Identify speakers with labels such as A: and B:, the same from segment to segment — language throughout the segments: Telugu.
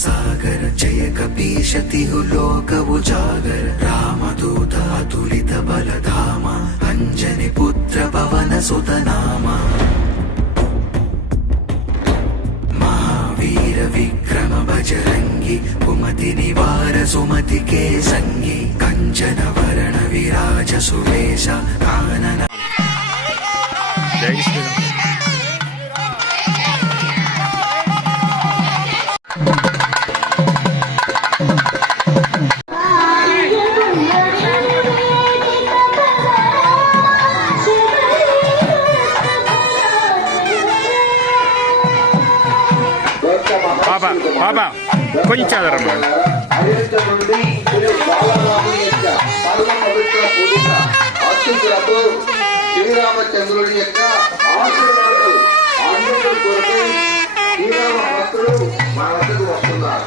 A: సాగర విశతిహు లోకవు జాగర రామదూత అతులిత బలధామ అంజని పుత్ర పవన సుతనామ. మహావీర విక్రమ భజరంగి కుమతి నివార సుమతి కే సంగి కంచన వరణ విరాజ సువేశ కానన.
B: జై శ్రీరామ్.
C: పూజిత అత్యుతులతో శ్రీరామచంద్రుడి యొక్క ఆశీర్వాదాలు అందరూ కొరకు శ్రీరామ భక్తులు మా వద్దకు వస్తున్నారు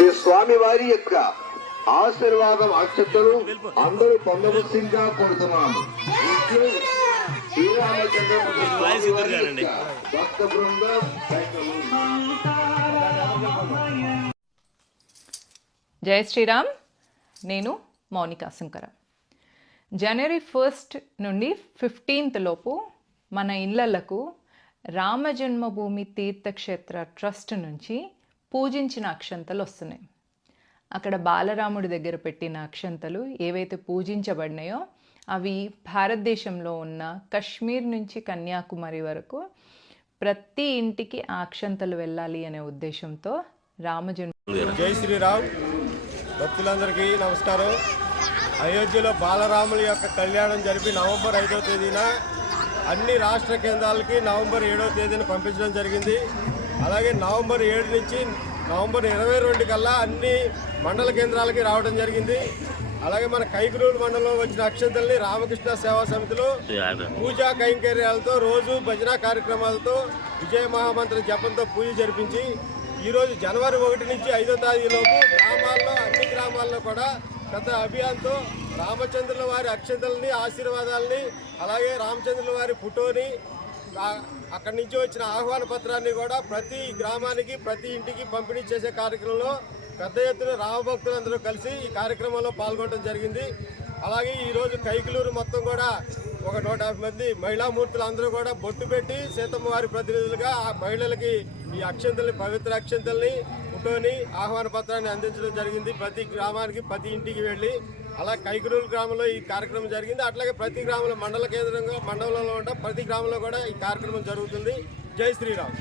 C: ఈ స్వామి వారి యొక్క ఆశీర్వాదం అక్షతలు అందరూ పొందవలసిందిగా కోరుతున్నాము. భక్త బృందం
D: జై శ్రీరామ్. నేను మౌనిక శంకర. జనవరి ఫస్ట్ నుండి ఫిఫ్టీన్త్ లోపు మన ఇళ్ళలకు రామ జన్మభూమి తీర్థక్షేత్ర ట్రస్ట్ నుంచి పూజించిన అక్షంతలు వస్తున్నాయి. అక్కడ బాలరాముడి దగ్గర పెట్టిన అక్షంతలు ఏవైతే పూజించబడినాయో అవి భారతదేశంలో ఉన్న కశ్మీర్ నుంచి కన్యాకుమారి వరకు ప్రతి ఇంటికి ఆక్షంతలు అక్షంతలు వెళ్ళాలి అనే ఉద్దేశంతో రామజన్మ
E: జై శ్రీరామ్. భక్తులందరికీ నమస్కారం. అయోధ్యలో బాలరాముల యొక్క కళ్యాణం జరిపి నవంబర్ ఐదో తేదీన అన్ని రాష్ట్ర కేంద్రాలకి నవంబర్ ఏడో తేదీన పంపించడం జరిగింది. అలాగే నవంబర్ ఏడు నుంచి నవంబర్ ఇరవై రెండు కల్లా అన్ని మండల కేంద్రాలకి రావడం జరిగింది. అలాగే మన కైకులూరు మండలంలో వచ్చిన అక్షంతల్ని రామకృష్ణ సేవా సమితిలో పూజా కైంకర్యాలతో రోజు భజన కార్యక్రమాలతో విజయ మహామంత్ర జపంతో పూజ జరిపించి ఈరోజు జనవరి ఒకటి నుంచి ఐదో తారీఖులోపు గ్రామాల్లో అన్ని గ్రామాల్లో కూడా పెద్ద అభియాన్తో రామచంద్రుల వారి అక్షంతల్ని ఆశీర్వాదాలని అలాగే రామచంద్రుల వారి ఫోటోని అక్కడి నుంచి వచ్చిన ఆహ్వాన పత్రాన్ని కూడా ప్రతి గ్రామానికి ప్రతి ఇంటికి పంపిణీ చేసే కార్యక్రమంలో పెద్ద ఎత్తున రామభక్తులందరూ కలిసి ఈ కార్యక్రమంలో పాల్గొనడం జరిగింది. అలాగే ఈరోజు కైకిలూరు మొత్తం కూడా ఒక నూట యాభై మంది మహిళామూర్తులు అందరూ కూడా బొట్టు పెట్టి సీతమ్మ వారి ప్రతినిధులుగా ఆ మహిళలకి ఈ అక్షంతల్ని పవిత్ర అక్షంతల్ని ఫోటోని ఆహ్వాన పత్రాన్ని అందించడం జరిగింది. ప్రతి గ్రామానికి ప్రతి ఇంటికి వెళ్ళి అలా కైకురూరు గ్రామంలో ఈ కార్యక్రమం జరిగింది. అట్లాగే ప్రతి గ్రామంలో మండల కేంద్రంగా మండలంలో ఉంటా ప్రతి గ్రామంలో కూడా ఈ కార్యక్రమం జరుగుతుంది. జై శ్రీరామ్.